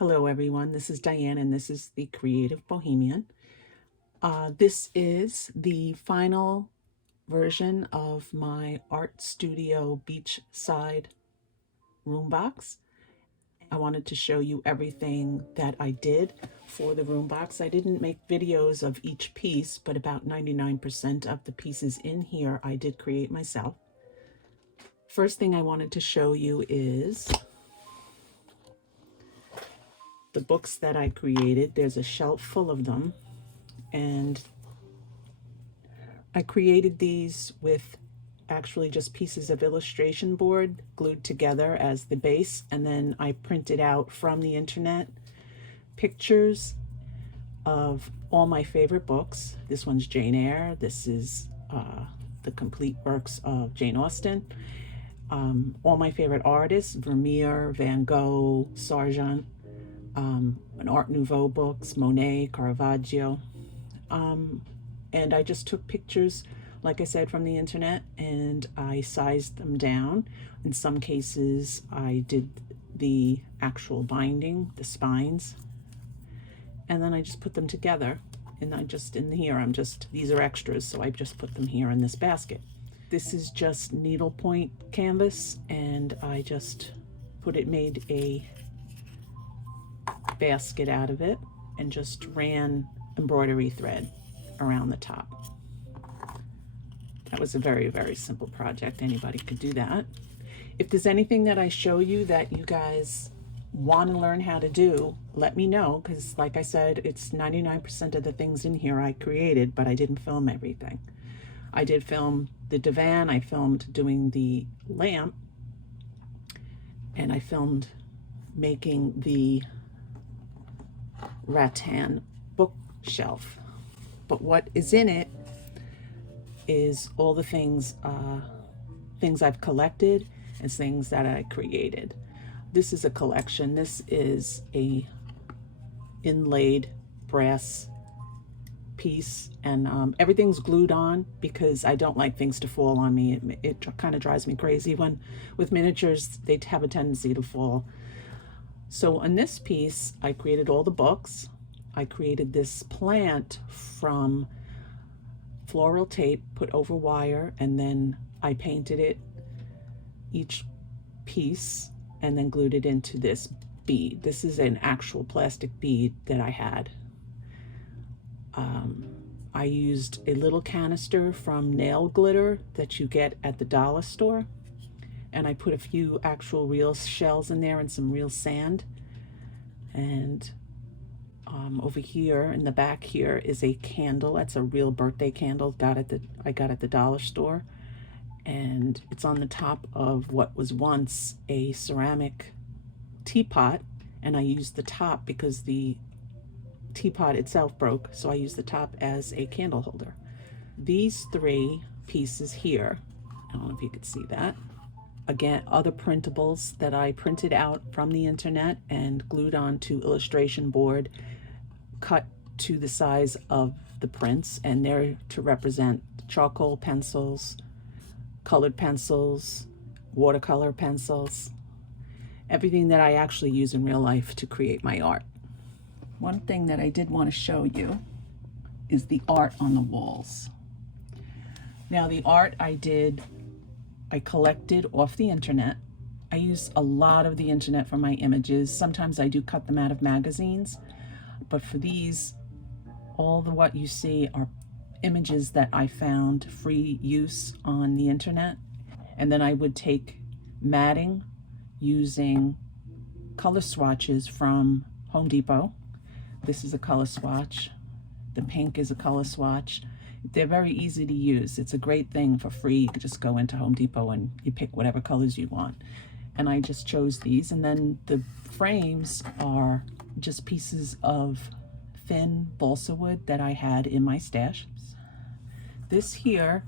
Hello everyone, this is Diane and this is the Creative Bohemian. This is the final version of my art studio beachside room box. I wanted to show you everything that I did for the room box. I didn't make videos of each piece, but about 99% of the pieces in here I did create myself. First thing I wanted to show you is the books that I created. There's a shelf full of them, and I created these with actually just pieces of illustration board glued together as the base, and then I printed out from the internet pictures of all my favorite books. This one's Jane Eyre. This is the complete works of Jane Austen. All my favorite artists: Vermeer, Van Gogh, Sargent, an Art Nouveau books, Monet, Caravaggio. And I just took pictures, like I said, from the internet, and I sized them down. In some cases, I did the actual binding, the spines, and then I just put them together. And these are extras, so I just put them here in this basket. This is just needlepoint canvas, and I just made a basket out of it and just ran embroidery thread around the top. That was a very, very simple project. Anybody could do that. If there's anything that I show you that you guys want to learn how to do, let me know, because like I said, it's 99% of the things in here I created, but I didn't film everything. I did film the divan, I filmed doing the lamp, and I filmed making the rattan bookshelf. But what is in it is all the things I've collected and things that I created. This is a collection. This is a inlaid brass piece, and everything's glued on because I don't like things to fall on me. It kind of drives me crazy when with miniatures they have a tendency to fall. So on this piece, I created all the books. I created this plant from floral tape put over wire, and then I painted it, each piece, and then glued it into this bead. This is an actual plastic bead that I had. I used a little canister from nail glitter that you get at the dollar store, and I put a few actual real shells in there and some real sand. And over here in the back here is a candle. That's a real birthday candle I got at the dollar store, and it's on the top of what was once a ceramic teapot, and I used the top because the teapot itself broke, so I used the top as a candle holder. These three pieces here, I don't know if you could see that. Again, other printables that I printed out from the internet and glued onto illustration board, cut to the size of the prints, and they're to represent charcoal pencils, colored pencils, watercolor pencils, everything that I actually use in real life to create my art. One thing that I did want to show you is the art on the walls. Now, the art I collected off the internet. I use a lot of the internet for my images. Sometimes I do cut them out of magazines, but for these, what you see are images that I found free use on the internet. And then I would take matting using color swatches from Home Depot. This is a color swatch. The pink is a color swatch. They're very easy to use. It's a great thing for free. You could just go into Home Depot and you pick whatever colors you want. And I just chose these. And then the frames are just pieces of thin balsa wood that I had in my stash. This here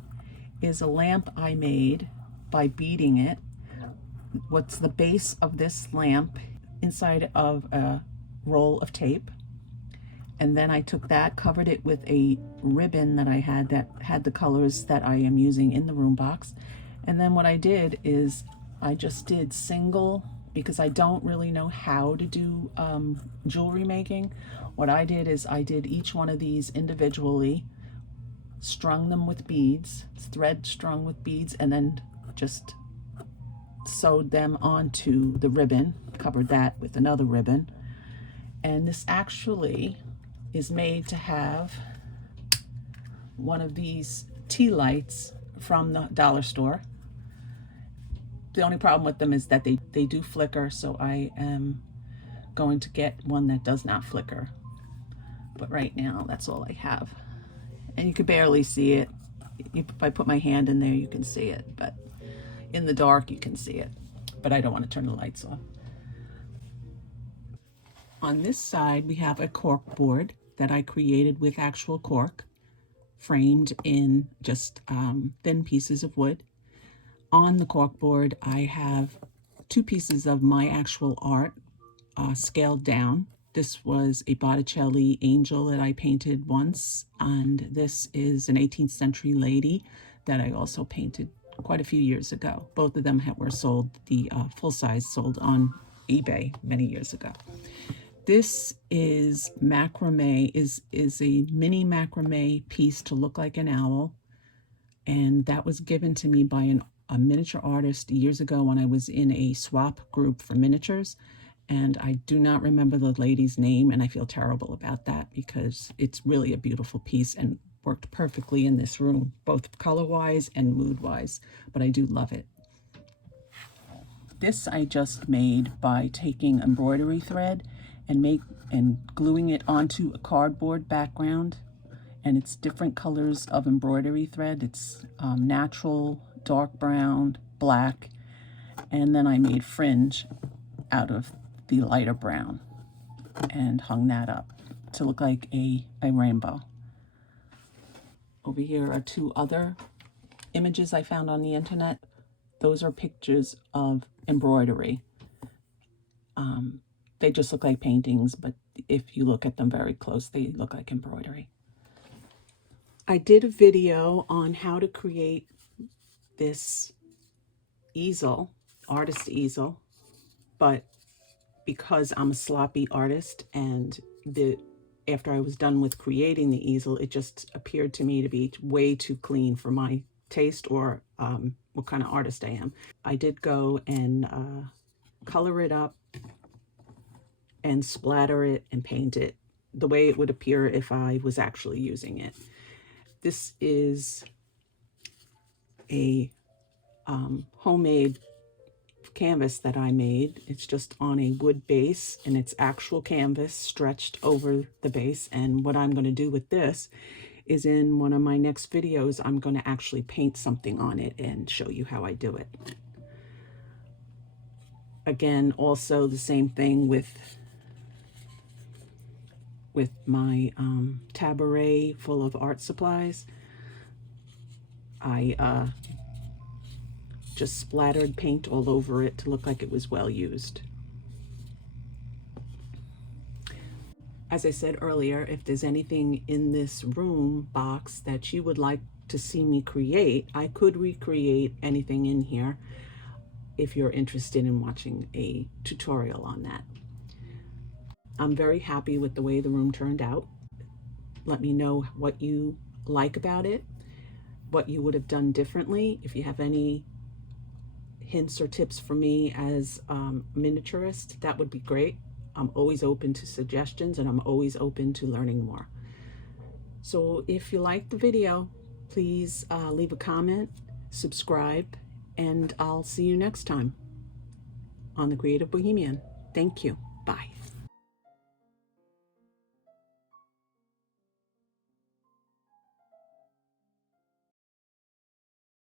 is a lamp I made by beading it. What's the base of this lamp inside of a roll of tape. And then I took that, covered it with a ribbon that I had that had the colors that I am using in the room box. And then what I did is I just did single because I don't really know how to do jewelry making. What I did is I did each one of these individually, strung them with beads, thread strung with beads, and then just sewed them onto the ribbon, covered that with another ribbon. And this actually is made to have one of these tea lights from the dollar store. The only problem with them is that they do flicker, so I am going to get one that does not flicker. But right now, that's all I have. And you can barely see it. If I put my hand in there, you can see it, but in the dark, you can see it. But I don't want to turn the lights off. On this side, we have a cork board that I created with actual cork, framed in just thin pieces of wood. On the cork board, I have 2 pieces of my actual art scaled down. This was a Botticelli angel that I painted once, and this is an 18th century lady that I also painted quite a few years ago. Both of them were sold, the full size sold on eBay many years ago. This is macrame, is a mini macrame piece to look like an owl, and that was given to me by a miniature artist years ago when I was in a swap group for miniatures, and I do not remember the lady's name, and I feel terrible about that because it's really a beautiful piece and worked perfectly in this room, both color-wise and mood-wise, but I do love it. This I just made by taking embroidery thread and gluing it onto a cardboard background, and it's different colors of embroidery thread. It's natural, dark brown, black, and then I made fringe out of the lighter brown and hung that up to look like a rainbow. Over here are 2 other images I found on the internet. Those are pictures of embroidery. They just look like paintings, but if you look at them very close, they look like embroidery. I did a video on how to create this easel, artist easel, but because I'm a sloppy artist and after I was done with creating the easel, it just appeared to me to be way too clean for my taste or what kind of artist I am. I did go and color it up and splatter it and paint it the way it would appear if I was actually using it. This is a homemade canvas that I made. It's just on a wood base, and it's actual canvas stretched over the base. And what I'm going to do with this is in one of my next videos, I'm going to actually paint something on it and show you how I do it. Again, also the same thing with my tabaret full of art supplies. I just splattered paint all over it to look like it was well used. As I said earlier, if there's anything in this room box that you would like to see me create, I could recreate anything in here if you're interested in watching a tutorial on that. I'm very happy with the way the room turned out. Let me know what you like about it, what you would have done differently. If you have any hints or tips for me as a miniaturist, that would be great. I'm always open to suggestions, and I'm always open to learning more. So if you liked the video, please leave a comment, subscribe, and I'll see you next time on The Creative Bohemian. Thank you.